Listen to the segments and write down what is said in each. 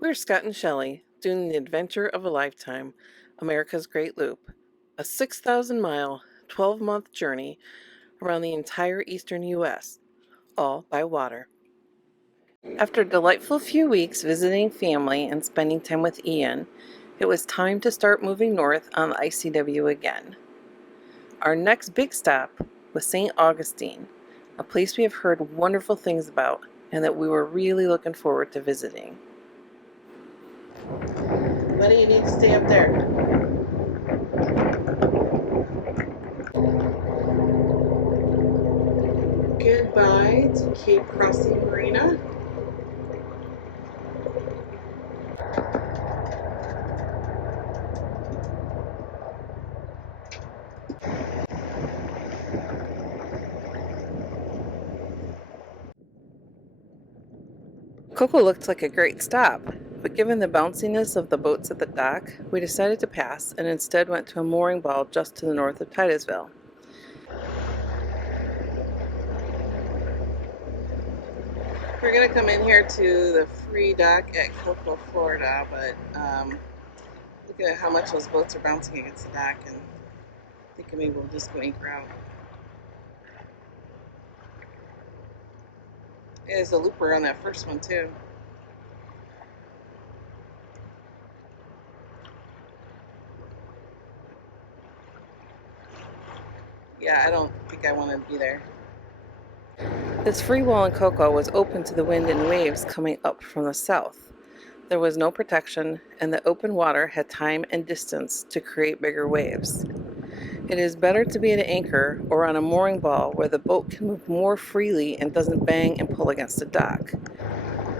We're Scott and Shelley doing the adventure of a lifetime, America's Great Loop, a 6,000-mile, 12-month journey around the entire eastern U.S., all by water. After a delightful few weeks visiting family and spending time with Ian, it was time to start moving north on the ICW again. Our next big stop was St. Augustine, a place we have heard wonderful things about and that we were really looking forward to visiting. Buddy, you need to stay up there. Goodbye to Cape Crossing Marina. Cocoa looked like a great stop, but given the bounciness of the boats at the dock, we decided to pass and instead went to a mooring ball just to the north of Titusville. We're going to come in here to the free dock at Cocoa, Florida, but looking at how much those boats are bouncing against the dock and thinking maybe we'll just go anchor out. There's a looper on that first one too. Yeah, I don't think I want to be there. This free wall in Cocoa was open to the wind and waves coming up from the south. There was no protection, and the open water had time and distance to create bigger waves. It is better to be at an anchor or on a mooring ball where the boat can move more freely and doesn't bang and pull against the dock.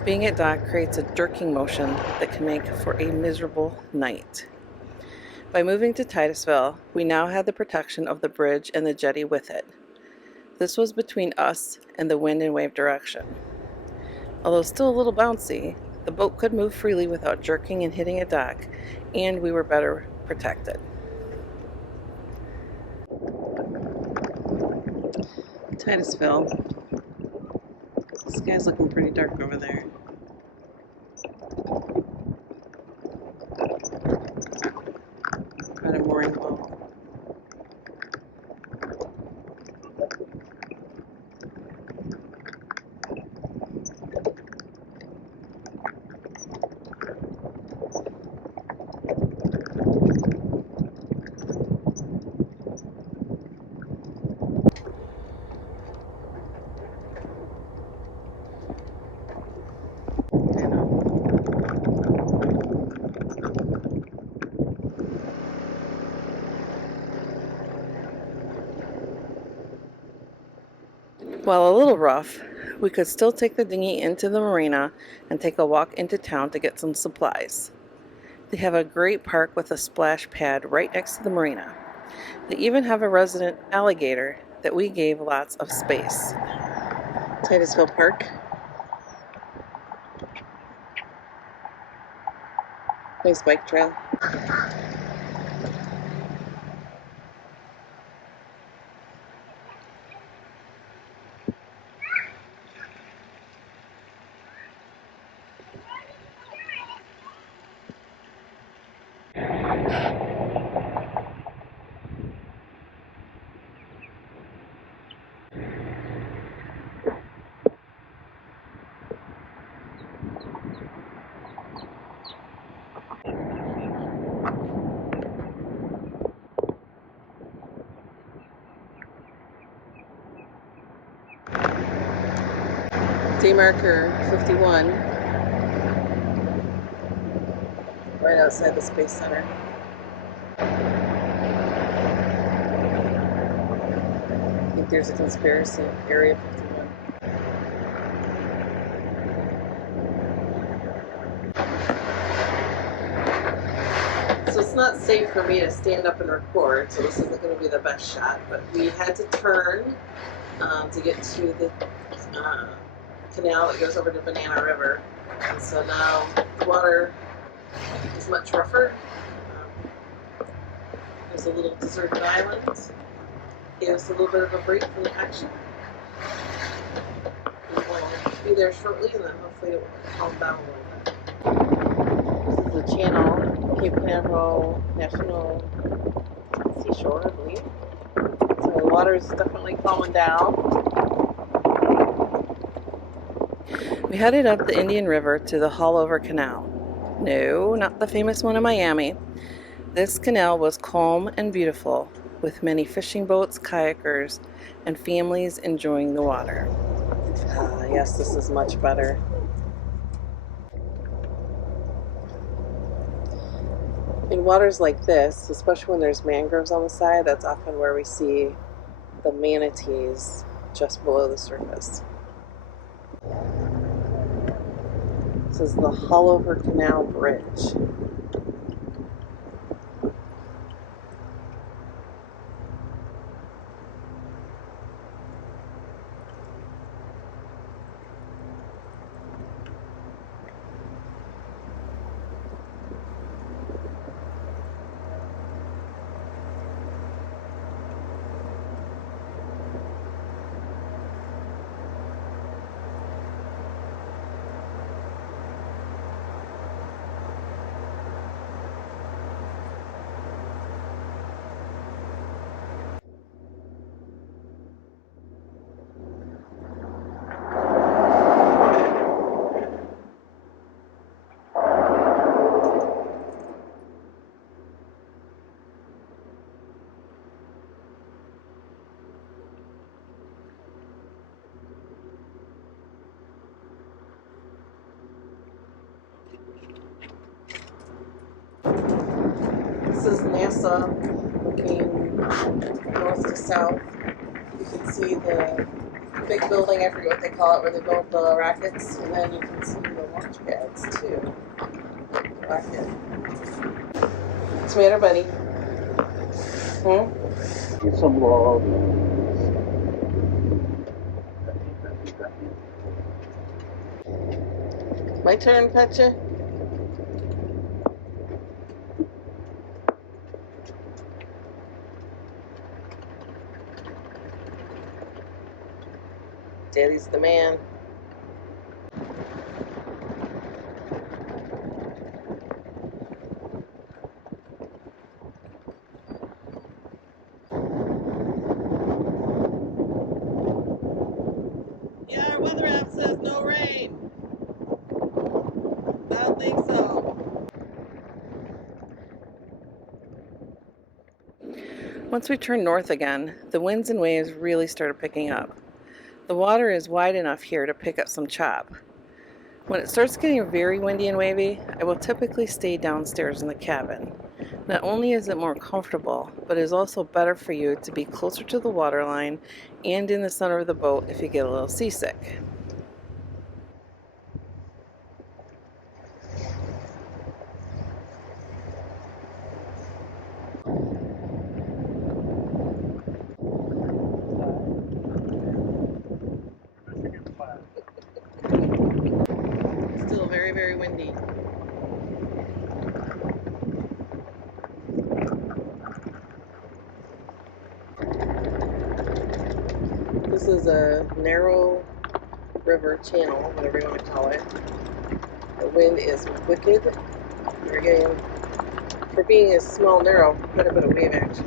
Being at dock creates a jerking motion that can make for a miserable night. By moving to Titusville, we now had the protection of the bridge and the jetty with it. This was between us and the wind and wave direction. Although still a little bouncy, the boat could move freely without jerking and hitting a dock, and we were better protected. Titusville. The sky's looking pretty dark over there. Got a mooring ball. While a little rough, we could still take the dinghy into the marina and take a walk into town to get some supplies. They have a great park with a splash pad right next to the marina. They even have a resident alligator that we gave lots of space. Titusville Park. Nice bike trail. Day marker 51, right outside the Space Center. I think there's a conspiracy, Area 51. So it's not safe for me to stand up and record, so this isn't going to be the best shot, but we had to turn to get to the canal that goes over to Banana River, and so now the water is much rougher. There's a little deserted island. Gave us a little bit of a break from the action. We will be there shortly, and then hopefully it will calm down a little bit. the channel, Cape Canaveral National Seashore, I believe. So the water is definitely calming down. We headed up the Indian River to the Haulover Canal. No, not the famous one in Miami. This canal was calm and beautiful, with many fishing boats, kayakers, and families enjoying the water. Yes, this is much better. In waters like this, especially when there's mangroves on the side, that's often where we see the manatees just below the surface. This is the Haulover Canal Bridge. This is NASA looking north to south. You can see the big building, I forget what they call it, where they build the rockets, and then you can see the launch pads too. Rocket. What's the matter, buddy? Get some log. My turn, Petcha? Daddy's the man. Yeah, our weather app says no rain. I don't think so. Once we turned north again, the winds and waves really started picking up. The water is wide enough here to pick up some chop. When it starts getting very windy and wavy, I will typically stay downstairs in the cabin. Not only is it more comfortable, but it is also better for you to be closer to the waterline and in the center of the boat if you get a little seasick. Still very, very windy. This is a narrow river channel, whatever you want to call it. The wind is wicked. We're getting, for being a small, narrow, quite a bit of wave action.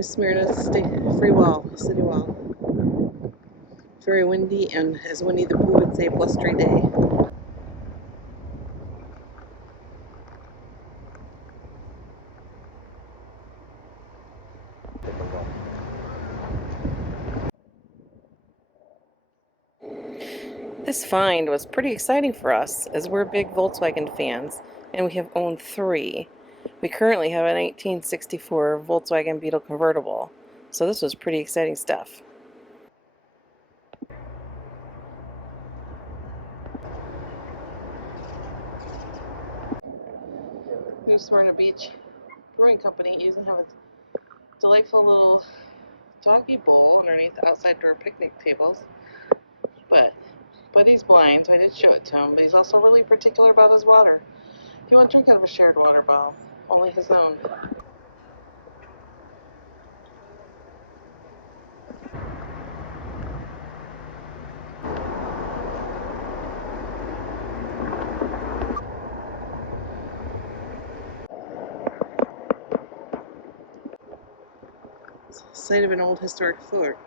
Smyrna free wall, city wall. Very windy, and as Winnie the Pooh would say, blustery day. This find was pretty exciting for us, as we're big Volkswagen fans, and we have owned 3. We currently have an 1864 Volkswagen Beetle convertible, so this was pretty exciting stuff. New Smyrna Beach Brewing Company used to have a delightful little doggy bowl underneath the outside door picnic tables, but he's blind, so I did show it to him, but he's also really particular about his water. He won't drink out of a shared water bottle, only his own. It's the site of an old historic fort.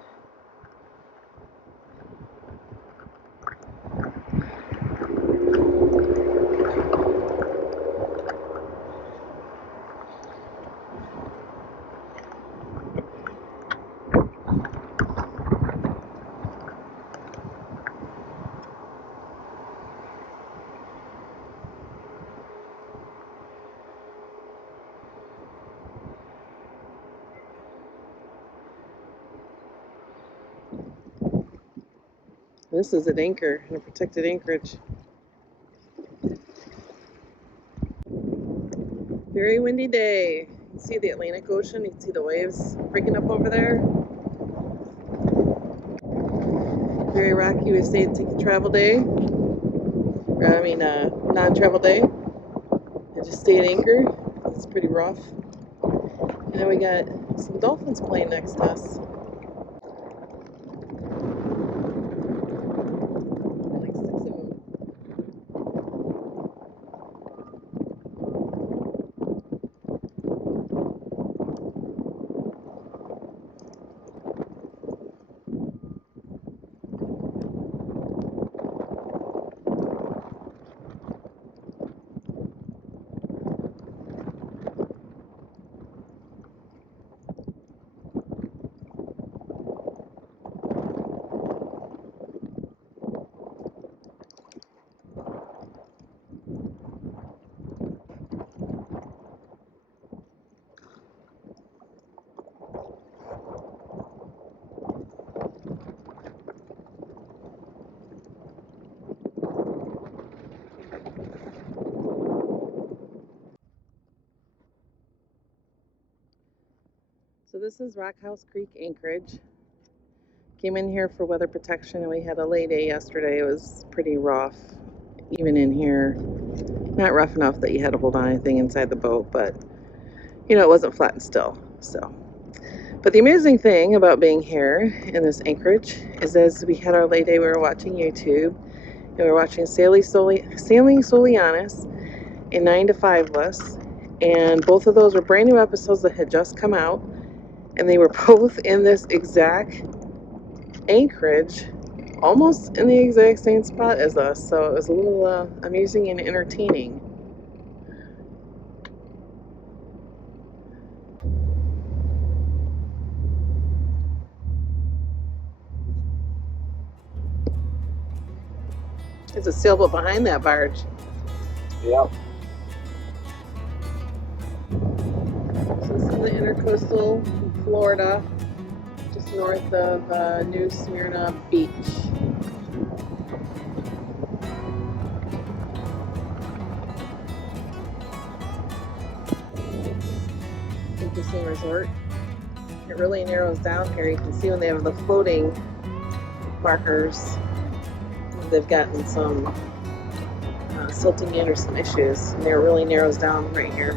This is an anchor in a protected anchorage. Very windy day. You can see the Atlantic Ocean. You can see the waves breaking up over there. Very rocky. We stayed to take a travel day. Non-travel day. And just stay at anchor. It's pretty rough. And then we got some dolphins playing next to us. Like 6 of them. So this is Rock House Creek, Anchorage. Came in here for weather protection and we had a lay day yesterday. It was pretty rough, even in here. Not rough enough that you had to hold on anything inside the boat, but it wasn't flat and still. But the amazing thing about being here in this Anchorage is as we had our lay day, we were watching YouTube and we were watching Sailing Solianis and 9 to 5less, and both of those were brand new episodes that had just come out. And they were both in this exact anchorage, almost in the exact same spot as us. So it was a little amusing and entertaining. There's a sailboat behind that barge. Yep. So this is the Intracoastal Florida, just north of New Smyrna Beach. Interesting resort. It really narrows down here. You can see when they have the floating markers, they've gotten some silting in or some issues, and it really narrows down right here.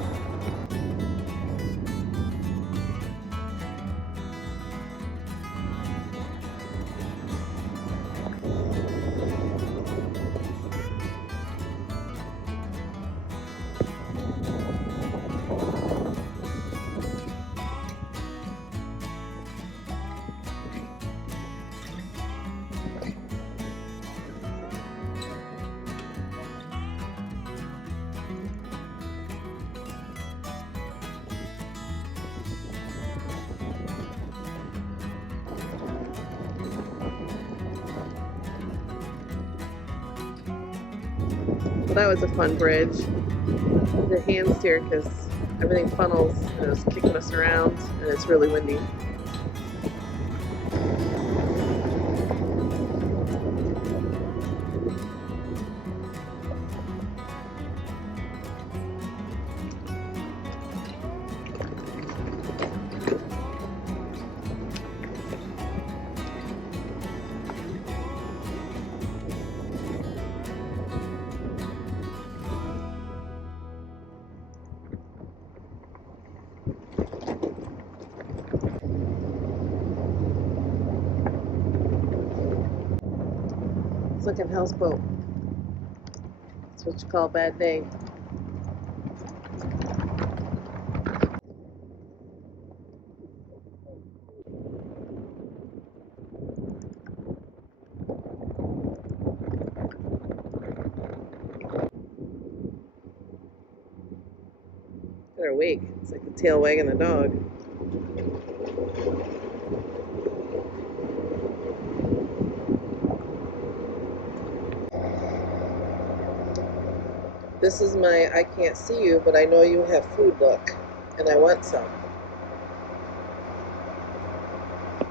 Well, that was a fun bridge. The hand staircase everything funnels and it's kicking us around, and it's really windy. It's like a houseboat. That's what you call a bad day. They're awake. It's like the tail wagging the dog. This is my I can't see you, but I know you have food look, and I want some.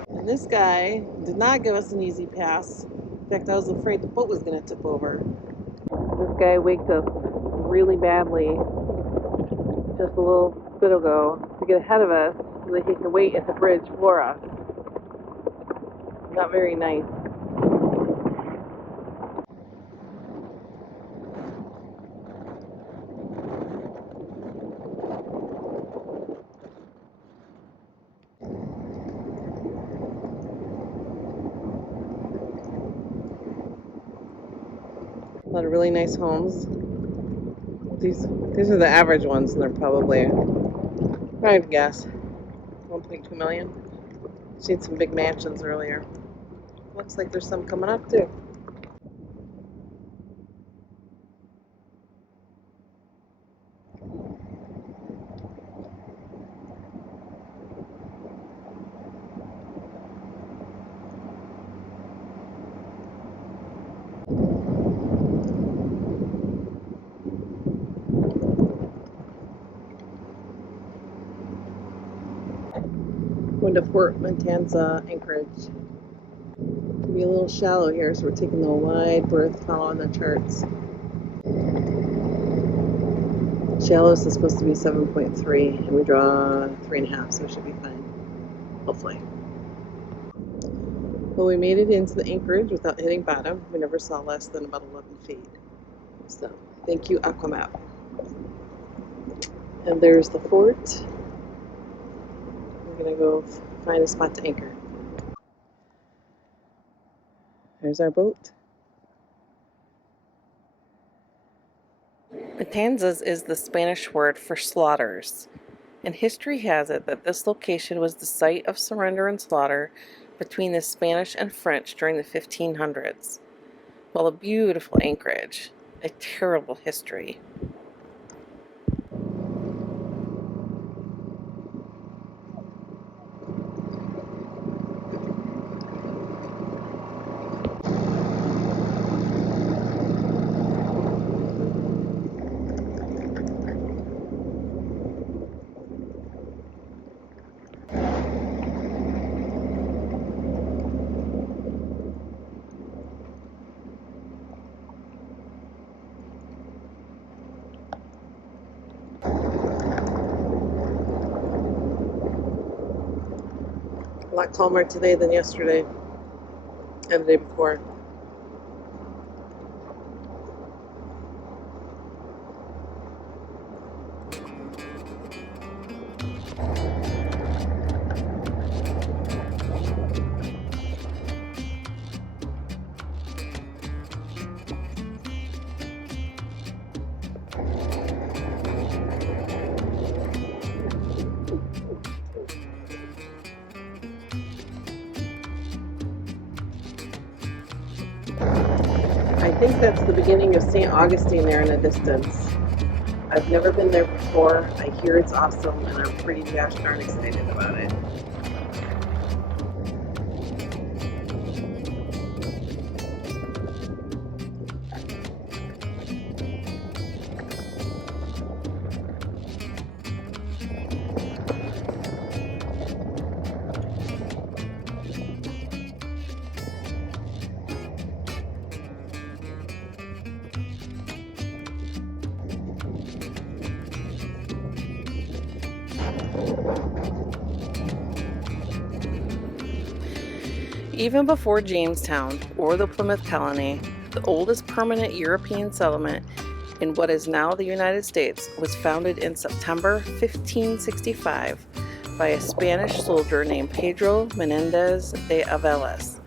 And this guy did not give us an easy pass. In fact, I was afraid the boat was going to tip over. This guy waked us really badly just a little bit ago to get ahead of us so that he could wait at the bridge for us. Not very nice. A lot of really nice homes. These are the average ones, and they're probably, I'd guess, 1.2 million. Seen some big mansions earlier. Looks like there's some coming up too. Going to Fort Matanzas, Anchorage. It'll be a little shallow here, so we're taking the wide berth following the charts. Shallows is supposed to be 7.3, and we draw 3.5, so it should be fine. Hopefully. Well, we made it into the Anchorage without hitting bottom. We never saw less than about 11 feet. So, thank you, Aquamap. And there's the fort. We're going to go find a spot to anchor. There's our boat. Matanzas is the Spanish word for slaughters, and history has it that this location was the site of surrender and slaughter between the Spanish and French during the 1500s. Well, a beautiful Anchorage, a terrible history. A lot calmer today than yesterday and the day before. I think that's the beginning of St. Augustine there in the distance. I've never been there before. I hear it's awesome, and I'm pretty gosh darn excited about it. Even before Jamestown or the Plymouth colony, the oldest permanent European settlement in what is now the United States was founded in September 1565 by a Spanish soldier named Pedro Menendez de Aviles.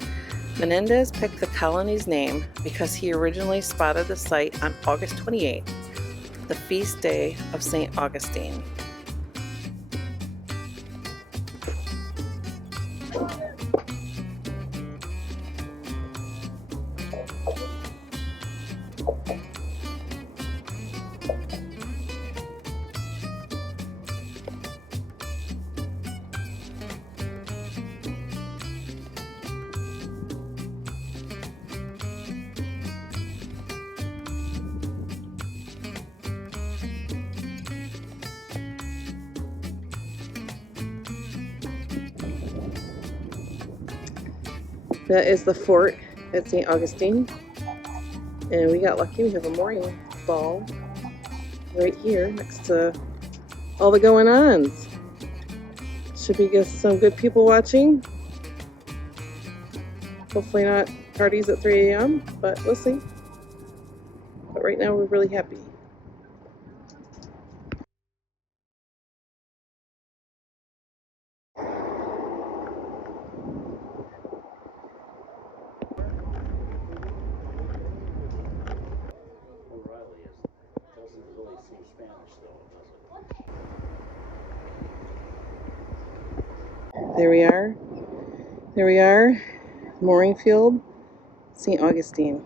Menendez picked the colony's name because he originally spotted the site on August 28, the feast day of St. Augustine. That is the fort at St. Augustine, and we got lucky. We have a mooring ball right here next to all the going-ons. Should we get some good people watching? Hopefully not parties at 3 a.m., but we'll see. But right now we're really happy. There we are, mooring field, St. Augustine.